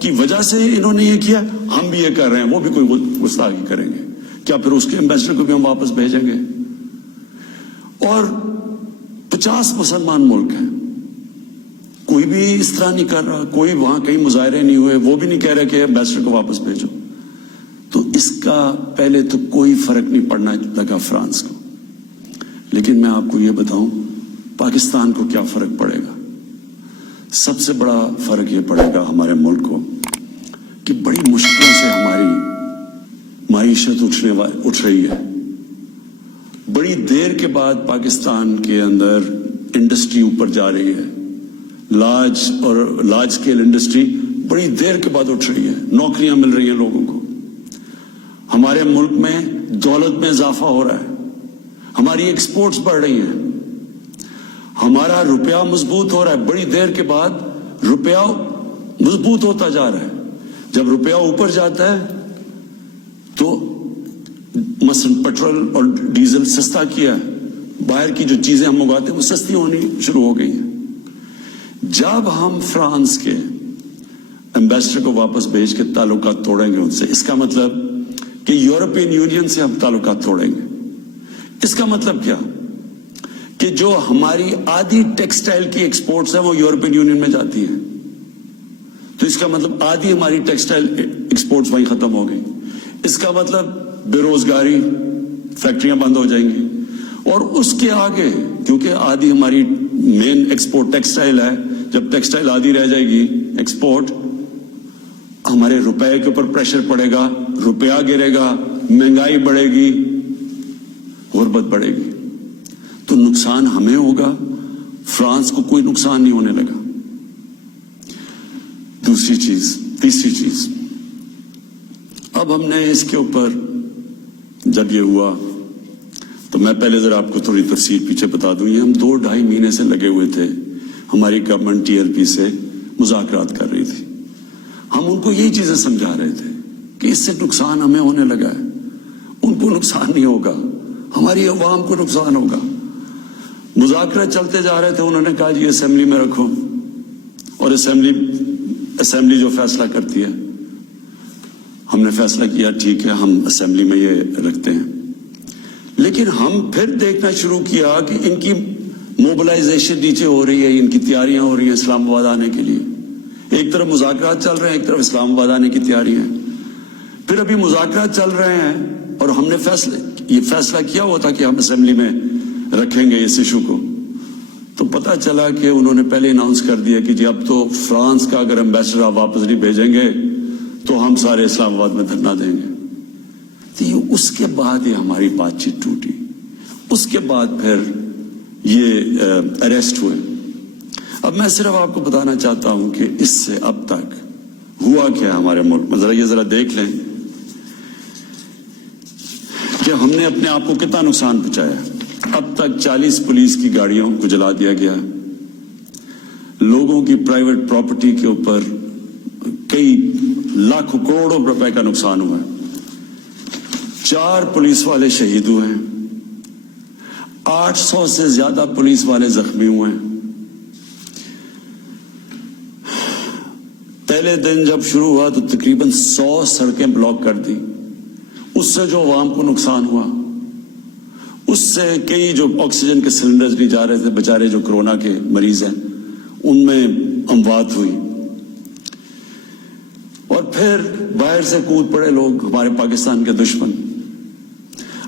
کی وجہ سے انہوں نے یہ کیا, ہم بھی یہ کر رہے ہیں, وہ بھی کوئی گستاخی کریں گے, کیا پھر اس کے ایمبیسڈر کو بھی ہم واپس بھیجیں گے؟ اور 50 مسلمان ملک ہیں, کوئی بھی اس طرح نہیں کر رہا, کوئی وہاں کہیں مظاہرے نہیں ہوئے, وہ بھی نہیں کہہ رہے کہ ایمبیسڈر کو واپس بھیجو. تو اس کا پہلے تو کوئی فرق نہیں پڑنا لگا فرانس کو. لیکن میں آپ کو یہ بتاؤں پاکستان کو کیا فرق پڑے گا. سب سے بڑا فرق یہ پڑے گا ہمارے ملک کو کہ بڑی مشکلوں سے ہماری معیشت اٹھ رہی ہے. بڑی دیر کے بعد پاکستان کے اندر انڈسٹری اوپر جا رہی ہے, لارج اسکیل انڈسٹری بڑی دیر کے بعد اٹھ رہی ہے, نوکریاں مل رہی ہیں لوگوں کو, ہمارے ملک میں دولت میں اضافہ ہو رہا ہے, ہماری ایکسپورٹس بڑھ رہی ہیں, ہمارا روپیہ مضبوط ہو رہا ہے. بڑی دیر کے بعد روپیہ مضبوط ہوتا جا رہا ہے. جب روپیہ اوپر جاتا ہے تو مثلا پیٹرول اور ڈیزل سستا کیا ہے, باہر کی جو چیزیں ہم منگواتے ہیں وہ سستی ہونی شروع ہو گئی ہیں. جب ہم فرانس کے ایمبیسڈر کو واپس بھیج کے تعلقات توڑیں گے ان سے, اس کا مطلب کہ یورپین یونین سے ہم تعلقات توڑیں گے. اس کا مطلب کیا کہ جو ہماری آدھی ٹیکسٹائل کی ایکسپورٹس ہیں وہ یورپین یونین میں جاتی ہیں, تو اس کا مطلب آدھی ہماری ٹیکسٹائل ایکسپورٹس وہیں ختم ہو گئی. اس کا مطلب بے روزگاری, فیکٹریاں بند ہو جائیں گی. اور اس کے آگے کیونکہ آدھی ہماری مین ایکسپورٹ ٹیکسٹائل ہے, جب ٹیکسٹائل آدھی رہ جائے گی ایکسپورٹ, ہمارے روپے کے اوپر پریشر پڑے گا, روپیہ گرے گا, مہنگائی بڑھے گی, غربت بڑھے گی. تو نقصان ہمیں ہوگا, فرانس کو کوئی نقصان نہیں ہونے لگا. تیسری چیز اب ہم نے اس کے اوپر جب یہ ہوا تو میں پہلے ذرا آپ کو تھوڑی تفصیل پیچھے بتا دوں. یہ ہم 2-2.5 مہینے سے لگے ہوئے تھے, ہماری گورنمنٹ TRP سے مذاکرات کر رہی تھی. ہم ان کو یہی چیزیں سمجھا رہے تھے کہ اس سے نقصان ہمیں ہونے لگا ہے, ان کو نقصان نہیں ہوگا, ہماری عوام کو نقصان ہوگا. مذاکرات چلتے جا رہے تھے, انہوں نے کہا جی اسمبلی میں رکھو, اور اسمبلی جو فیصلہ کرتی ہے, ہم نے فیصلہ کیا ٹھیک ہے ہم اسمبلی میں یہ رکھتے ہیں. لیکن ہم پھر دیکھنا شروع کیا کہ ان کی موبلائزیشن نیچے ہو رہی ہے, ان کی تیاریاں ہو رہی ہیں اسلام آباد آنے کے لیے. ایک طرف مذاکرات چل رہے ہیں, ایک طرف اسلام آباد آنے کی تیاریاں ہیں. پھر ابھی مذاکرات چل رہے ہیں اور ہم نے یہ فیصلہ کیا ہوا تھا کہ ہم اسمبلی میں رکھیں گے اس ایشو کو. تو پتہ چلا کہ انہوں نے پہلے اناؤنس کر دیا کہ جی اب تو فرانس کا اگر ایمبیسڈر آپ واپس نہیں بھیجیں گے تو ہم سارے اسلام آباد میں دھرنا دیں گے. تو اس کے بعد یہ ہماری بات چیت ٹوٹی. اس کے بعد پھر یہ اریسٹ ہوئے. اب میں صرف آپ کو بتانا چاہتا ہوں کہ اس سے اب تک ہوا کیا ہمارے ملک میں. ذرا دیکھ لیں کہ ہم نے اپنے آپ کو کتنا نقصان پہنچایا. اب تک 40 پولیس کی گاڑیوں کو جلا دیا گیا, لوگوں کی پرائیویٹ پراپرٹی کے اوپر کئی لاکھوں کروڑوں روپے کا نقصان ہوا ہے, 4 پولیس والے شہید ہوئے ہیں, 800 سے زیادہ پولیس والے زخمی ہوئے ہیں. پہلے دن جب شروع ہوا تو تقریباً 100 سڑکیں بلاک کر دی. اس سے جو عوام کو نقصان ہوا, اس سے کئی جو آکسیجن کے سلنڈرز نہیں جا رہے تھے, بیچارے جو کورونا کے مریض ہیں ان میں اموات ہوئی. اور پھر باہر سے کود پڑے لوگ, ہمارے پاکستان کے دشمن.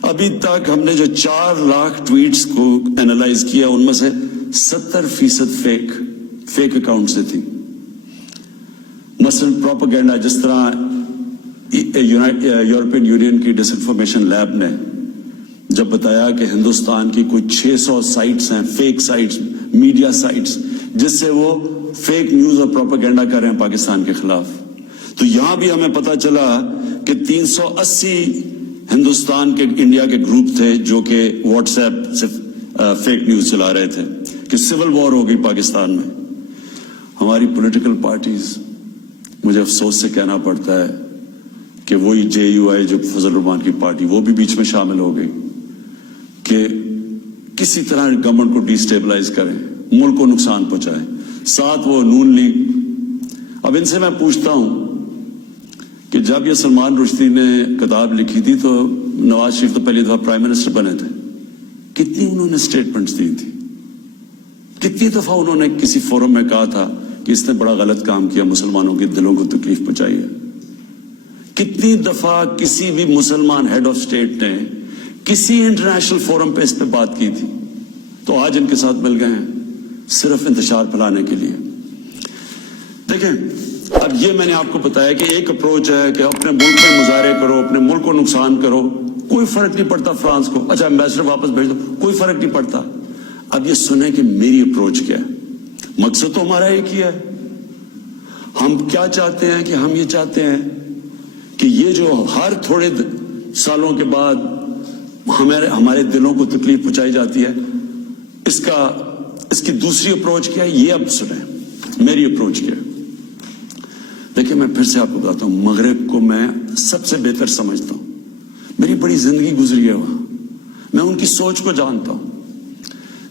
ابھی تک ہم نے جو 4 لاکھ ٹویٹس کو اینالائز کیا, ان میں سے 70% فیک اکاؤنٹ سے تھی. مثلا پروپیگنڈا, جس طرح یورپین یونین کی ڈس انفارمیشن لیب نے جب بتایا کہ ہندوستان کی کوئی 600 سائٹس ہیں, فیک سائٹس, میڈیا سائٹس, جس سے وہ فیک نیوز اور پروپیگنڈا کر رہے ہیں پاکستان کے خلاف. تو یہاں بھی ہمیں پتا چلا کہ 380 ہندوستان کے انڈیا کے گروپ تھے جو کہ واٹس ایپ سے فیک نیوز چلا رہے تھے کہ سول وار ہو گئی پاکستان میں. ہماری پولیٹیکل پارٹیز, مجھے افسوس سے کہنا پڑتا ہے کہ وہی JUI جو فضل الرحمان کی پارٹی, وہ بھی بیچ میں شامل ہو گئی کہ کسی طرح گورنمنٹ کو ڈی سٹیبلائز کریں, ملک کو نقصان پہنچائیں. ساتھ وہ نون لیگ اب ان سے میں پوچھتا ہوں کہ جب یہ سلمان رشدی نے کتاب لکھی تھی تو نواز شریف تو پہلی دفعہ پرائم منسٹر بنے تھے، کتنی انہوں نے سٹیٹمنٹس دی تھی، کتنی دفعہ انہوں نے کسی فورم میں کہا تھا کہ اس نے بڑا غلط کام کیا، مسلمانوں کے دلوں کو تکلیف پہنچائی ہے. کتنی دفعہ کسی بھی مسلمان ہیڈ آف اسٹیٹ نے کسی انٹرنیشنل فورم پہ اس پہ بات کی تھی، تو آج ان کے ساتھ مل گئے ہیں صرف انتشار پھیلانے کے لیے. دیکھیں، اب یہ میں نے آپ کو بتایا کہ ایک اپروچ ہے کہ اپنے ملک میں مظاہرے کرو، اپنے ملک کو نقصان کرو، کوئی فرق نہیں پڑتا فرانس کو، اچھا ایمبیسڈر واپس بھیج دو، کوئی فرق نہیں پڑتا. اب یہ سنیں کہ میری اپروچ کیا ہے. مقصد تو ہمارا ایک ہی ہے. ہم کیا چاہتے ہیں کہ ہم یہ چاہتے ہیں کہ یہ جو ہر تھوڑے سالوں کے بعد ہمارے دلوں کو تکلیف پہنچائی جاتی ہے، اس کی دوسری اپروچ کیا ہے، یہ اب سنیں میری اپروچ کیا ہے. دیکھیں، میں پھر سے آپ کو بتاتا ہوں، مغرب کو میں سب سے بہتر سمجھتا ہوں، میری بڑی زندگی گزری ہے وہاں، میں ان کی سوچ کو جانتا ہوں.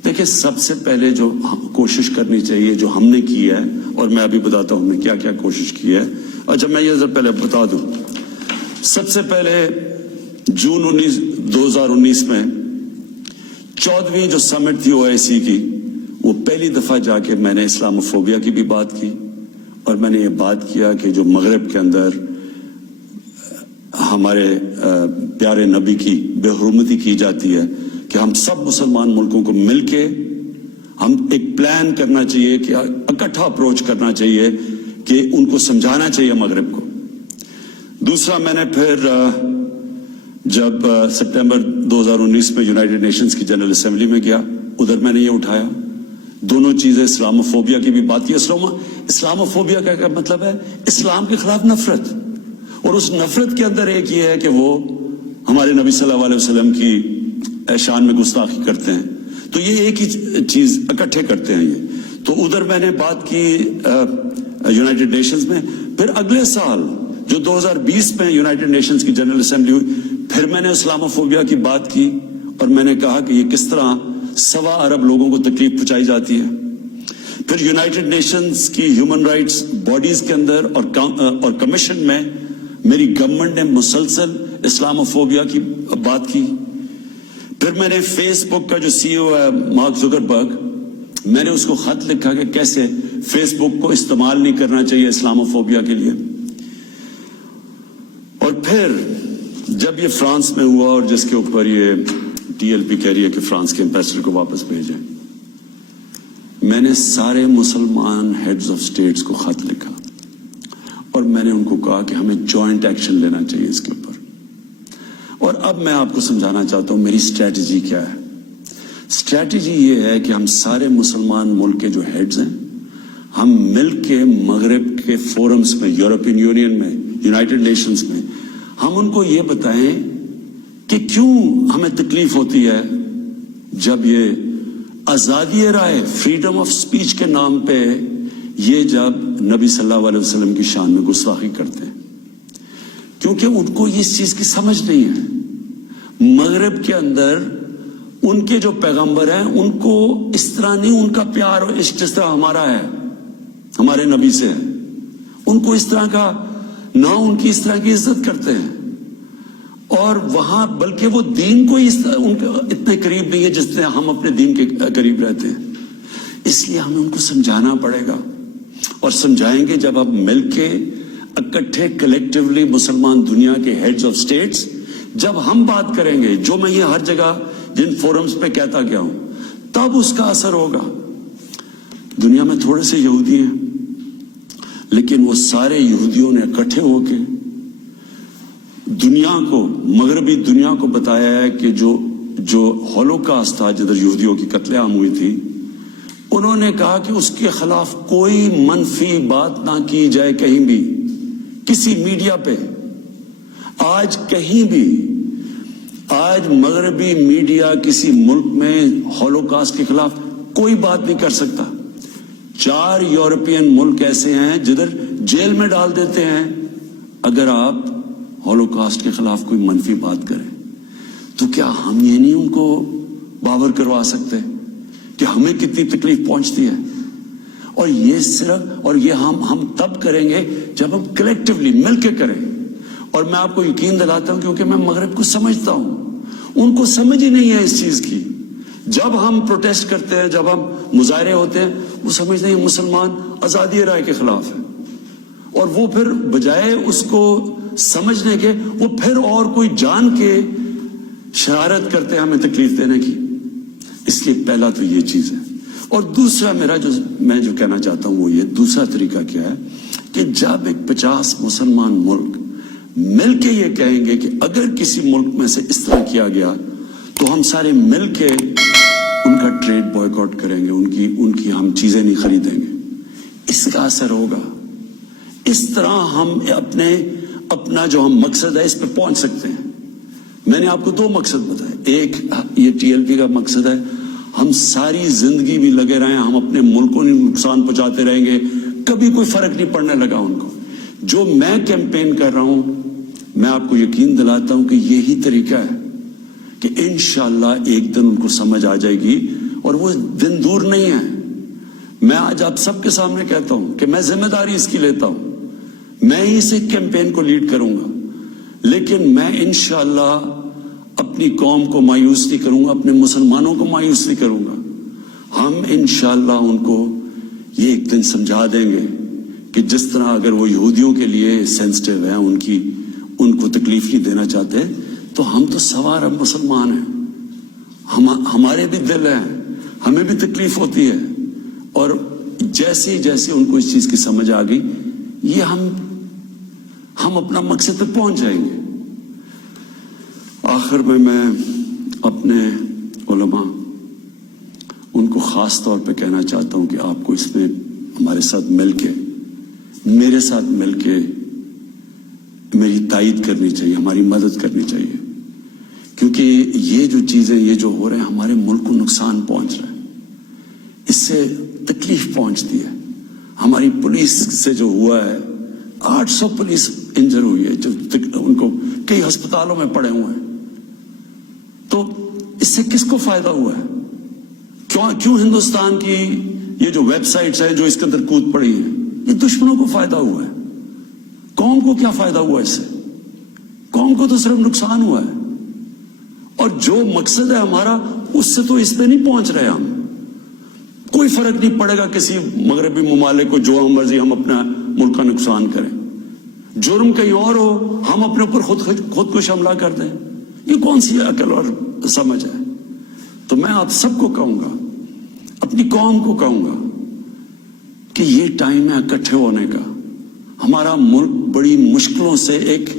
دیکھیں، سب سے پہلے جو کوشش کرنی چاہیے، جو ہم نے کی ہے، اور میں ابھی بتاتا ہوں ہم نے کیا کیا کوشش کی ہے. اچھا، میں یہ پہلے بتا دوں، سب سے پہلے جون 2019 میں 14ویں جو سمٹ تھی OIC کی، وہ پہلی دفعہ جا کے میں نے اسلاموفوبیا کی بھی بات کی، اور میں نے یہ بات کیا کہ جو مغرب کے اندر ہمارے پیارے نبی کی بے حرمتی کی جاتی ہے، کہ ہم سب مسلمان ملکوں کو مل کے ہم ایک پلان کرنا چاہیے، کہ اکٹھا اپروچ کرنا چاہیے، کہ ان کو سمجھانا چاہیے مغرب کو. دوسرا، میں نے پھر جب سپٹمبر 2019 میں یونائٹڈ نیشنز کی جنرل اسمبلی میں گیا، ادھر میں نے یہ اٹھایا، دونوں چیزیں، اسلاموفوبیا کی بھی بات کی. اسلاموفوبیا کا کیا مطلب ہے؟ اسلام کے خلاف نفرت، اور اس نفرت کے اندر ایک یہ ہے کہ وہ ہمارے نبی صلی اللہ علیہ وسلم کی شان میں گستاخی کرتے ہیں. تو یہ ایک ہی چیز اکٹھے کرتے ہیں یہ. تو ادھر میں نے بات کی یونائٹڈ نیشنز میں. پھر اگلے سال جو 2020 میں یونائٹڈ نیشنز کی جنرل اسمبلی ہوئی، پھر میں نے اسلاموفوبیا کی بات کی، اور میں نے کہا کہ یہ کس طرح 1.25 ارب لوگوں کو تکلیف پہنچائی جاتی ہے. پھر یونائٹڈ نیشنز کی ہیومن رائٹس باڈیز کے اندر اور کمیشن میں میری گورنمنٹ نے مسلسل اسلاموفوبیا کی بات کی. پھر میں نے فیس بک کا جو CEO ہے مارک زکربرگ، میں نے اس کو خط لکھا کہ کیسے فیس بک کو استعمال نہیں کرنا چاہیے اسلاموفوبیا کے لیے. اور پھر جب یہ فرانس میں ہوا، اور جس کے اوپر یہ TLP کہہ رہی ہے کہ فرانس کے ایمبیسڈر کو واپس بھیجیں، میں نے سارے مسلمان ہیڈز آف سٹیٹس کو خط لکھا، اور میں نے ان کو کہا کہ ہمیں جوائنٹ ایکشن لینا چاہیے اس کے اوپر. اور اب میں آپ کو سمجھانا چاہتا ہوں میری اسٹریٹجی کیا ہے. اسٹریٹجی یہ ہے کہ ہم سارے مسلمان ملک کے جو ہیڈز ہیں، ہم مل کے مغرب کے فورمز میں، یورپین یونین میں، یونائٹڈ نیشنز میں، ہم ان کو یہ بتائیں کہ کیوں ہمیں تکلیف ہوتی ہے جب یہ آزادی رائے، فریڈم آف سپیچ کے نام پہ یہ جب نبی صلی اللہ علیہ وسلم کی شان میں گستاخی کرتے ہیں. کیونکہ ان کو اس چیز کی سمجھ نہیں ہے. مغرب کے اندر ان کے جو پیغمبر ہیں، ان کو اس طرح نہیں، ان کا پیار اور عشق جس طرح ہمارا ہے، ہمارے نبی سے ہے، ان کو اس طرح کا نہ، ان کی اس طرح کی عزت کرتے ہیں. اور وہاں بلکہ وہ دین کو ان کے اتنے قریب نہیں ہے جس طرح ہم اپنے دین کے قریب رہتے ہیں. اس لیے ہمیں ان کو سمجھانا پڑے گا، اور سمجھائیں گے جب ہم مل کے اکٹھے کلیکٹیولی مسلمان دنیا کے ہیڈز آف سٹیٹس جب ہم بات کریں گے، جو میں یہ ہر جگہ جن فورمز پہ کہتا گیا ہوں، تب اس کا اثر ہوگا. دنیا میں تھوڑے سے یہودی ہیں، لیکن وہ سارے یہودیوں نے اکٹھے ہو کے دنیا کو، مغربی دنیا کو بتایا ہے کہ جو ہولوکاسٹ تھا، جدھر یہودیوں کی قتل عام ہوئی تھی، انہوں نے کہا کہ اس کے خلاف کوئی منفی بات نہ کی جائے کہیں بھی، کسی میڈیا پہ. آج کہیں بھی، آج مغربی میڈیا کسی ملک میں ہولوکاسٹ کے خلاف کوئی بات نہیں کر سکتا. 4 یورپین ملک ایسے ہیں جدھر جیل میں ڈال دیتے ہیں اگر آپ ہولوکاسٹ کے خلاف کوئی منفی بات کریں. تو کیا ہم یہ نہیں ان کو باور کروا سکتے کہ ہمیں کتنی تکلیف پہنچتی ہے؟ اور یہ صرف اور یہ ہم تب کریں گے جب ہم کلیکٹیولی مل کے کریں. اور میں آپ کو یقین دلاتا ہوں کیونکہ میں مغرب کو سمجھتا ہوں, ان کو سمجھ ہی نہیں ہے اس چیز کی. جب ہم پروٹیسٹ کرتے ہیں, جب ہم مظاہرے ہوتے ہیں, وہ سمجھتے ہیں مسلمان آزادی رائے کے خلاف ہے, اور وہ پھر بجائے اس کو سمجھنے کے وہ پھر اور کوئی جان کے شرارت کرتے ہیں ہمیں تکلیف دینے کی. اس لیے پہلا تو یہ چیز ہے. اور دوسرا میں جو کہنا چاہتا ہوں وہ یہ, دوسرا طریقہ کیا ہے کہ جب ایک 50 مسلمان ملک مل کے یہ کہیں گے کہ اگر کسی ملک میں سے اس طرح کیا گیا تو ہم سارے مل کے ان کا ٹریڈ بوائیکاٹ کریں گے, ان کی ہم چیزیں نہیں خریدیں گے, اس کا اثر ہوگا. اس طرح ہم اپنا جو ہم مقصد ہے اس پہ پہنچ سکتے ہیں. میں نے آپ کو 2 مقصد بتائے. ایک یہ TLP کا مقصد ہے, ہم ساری زندگی بھی لگے رہے ہیں, ہم اپنے ملک کو نقصان پہنچاتے رہیں گے, کبھی کوئی فرق نہیں پڑنے لگا ان کو. جو میں کیمپین کر رہا ہوں, میں آپ کو یقین دلاتا ہوں کہ یہی طریقہ ہے کہ انشاءاللہ ایک دن ان کو سمجھ آ جائے گی, اور وہ دن دور نہیں ہے. میں آج آپ سب کے سامنے کہتا ہوں کہ میں ذمہ داری اس کی لیتا ہوں, میں ہی اس کیمپین کو لیڈ کروں گا, لیکن میں انشاءاللہ اپنی قوم کو مایوس نہیں کروں گا, اپنے مسلمانوں کو مایوس نہیں کروں گا. ہم انشاءاللہ ان کو یہ ایک دن سمجھا دیں گے کہ جس طرح اگر وہ یہودیوں کے لیے سینسٹیو ہیں, ان کو تکلیف نہیں دینا چاہتے, تو ہم تو سوار اب مسلمان ہیں, ہمارے بھی دل ہیں, ہمیں بھی تکلیف ہوتی ہے. اور جیسے جیسے ان کو اس چیز کی سمجھ آ گئی, یہ ہم اپنا مقصد تک پہنچ جائیں گے. آخر میں اپنے علماء ان کو خاص طور پہ کہنا چاہتا ہوں کہ آپ کو اس میں ہمارے ساتھ مل کے, میرے ساتھ مل کے میری تائید کرنی چاہیے, ہماری مدد کرنی چاہیے, کیونکہ یہ جو چیزیں یہ جو ہو رہے ہیں ہمارے ملک کو نقصان پہنچ رہا ہے, اس سے تکلیف پہنچتی ہے. ہماری پولیس سے جو ہوا ہے, 800 پولیس انجر ہوئی ہے, جو ان کو کئی ہسپتالوں میں پڑے ہوئے ہیں. تو اس سے کس کو فائدہ ہوا ہے؟ کیوں ہندوستان کی یہ جو ویب سائٹس ہیں جو اس کے اندر کود پڑی ہیں, یہ دشمنوں کو فائدہ ہوا ہے. قوم کو کیا فائدہ ہوا اس سے؟ قوم کو تو صرف نقصان ہوا ہے. اور جو مقصد ہے ہمارا, اس سے تو اس پہ نہیں پہنچ رہے ہم. کوئی فرق نہیں پڑے گا کسی مغربی ممالک کو جو ہم مرضی ہم اپنا ملک کا نقصان کریں. جرم کہیں اور ہو, ہم اپنے اوپر خود کو حملہ کر دیں. یہ کون سی عقل اور سمجھ ہے؟ تو میں آپ سب کو کہوں گا, اپنی قوم کو کہوں گا کہ یہ ٹائم ہے اکٹھے ہونے کا. ہمارا ملک بڑی مشکلوں سے ایک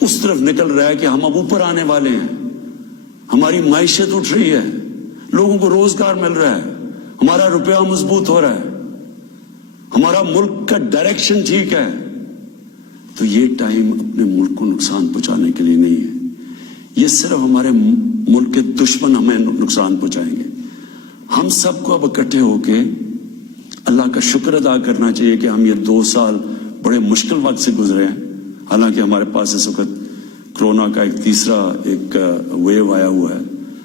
اس طرف نکل رہا ہے کہ ہم اب اوپر آنے والے ہیں. ہماری معیشت اٹھ رہی ہے, لوگوں کو روزگار مل رہا ہے, ہمارا روپیہ مضبوط ہو رہا ہے, ہمارا ملک کا ڈائریکشن ٹھیک ہے. تو یہ ٹائم اپنے ملک کو نقصان پہنچانے کے لیے نہیں ہے. یہ صرف ہمارے ملک کے دشمن ہمیں نقصان پہنچائیں گے. ہم سب کو اب اکٹھے ہو کے اللہ کا شکر ادا کرنا چاہیے کہ ہم یہ 2 سال بڑے مشکل وقت سے گزرے ہیں. حالانکہ ہمارے پاس اس وقت کرونا کا ایک تیسرا ویو آیا ہوا ہے,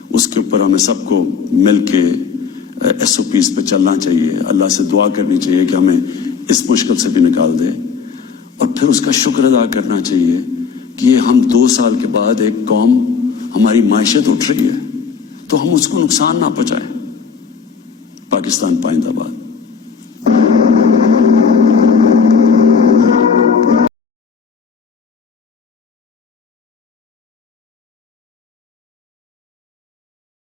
اس کے اوپر ہمیں سب کو مل کے SOPs پہ چلنا چاہیے. اللہ سے دعا کرنی چاہیے کہ ہمیں اس مشکل سے بھی نکال دے, اور پھر اس کا شکر ادا کرنا چاہیے کہ ہم 2 سال کے بعد ایک قوم, ہماری معیشت اٹھ رہی ہے, تو ہم اس کو نقصان نہ پہنچائیں. پاکستان پائندہ باد.